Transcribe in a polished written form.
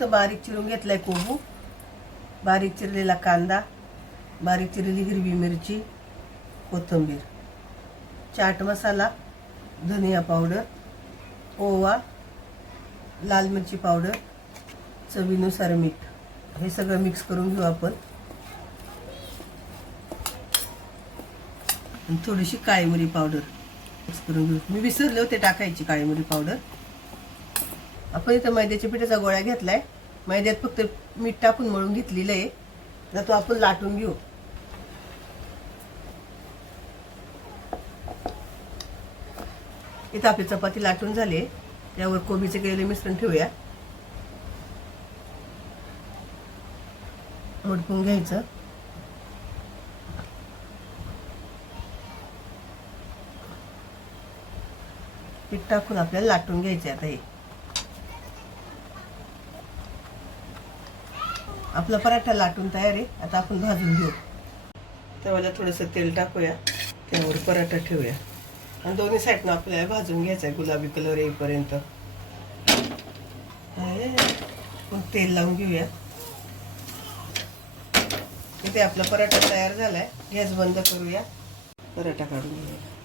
इथं बारीक चिरून घेतलाय कोबू, बारीक चिरलेला कांदा, बारीक चिरलेली हिरवी मिरची, कोथिंबीर, चाट मसाला, धनिया पावडर, ओवा, लाल मिरची पावडर, चवीनुसार मीठ. हे सगळं मिक्स करून घेऊ आपण. आणि थोडीशी काळी मिरी पावडर मिक्स करून घेऊ. मी विसरले होते टाकायची काळी मिरी पावडर. आपण इथं मैद्याच्या पिठाचा गोळा घेतलाय. मैद्यात फक्त मीठ टाकून मळून घेतलेलं आहे. आता तो आपण लाटून घेऊ. इथं आपली चपाती लाटून झाली. त्यावर कोबीचे केलेले मिश्रण ठेवूया. मडपून घ्यायचं. पीठ टाकून आपल्याला लाटून घ्यायचे. आता हे आपला पराठा लाटून तयार आहे. आता आपण भाजून घेऊ. तव्याला थोडंसं तेल टाकूया. त्यावर पराठा ठेवूया आणि दोन्ही साईडनं आपल्याला भाजून घ्यायचा आहे गुलाबी कलर येईपर्यंत. आपण तेल लावून घेऊया. इथे आपला पराठा तयार झालाय. गॅस बंद करूया. पराठा काढून घेऊया.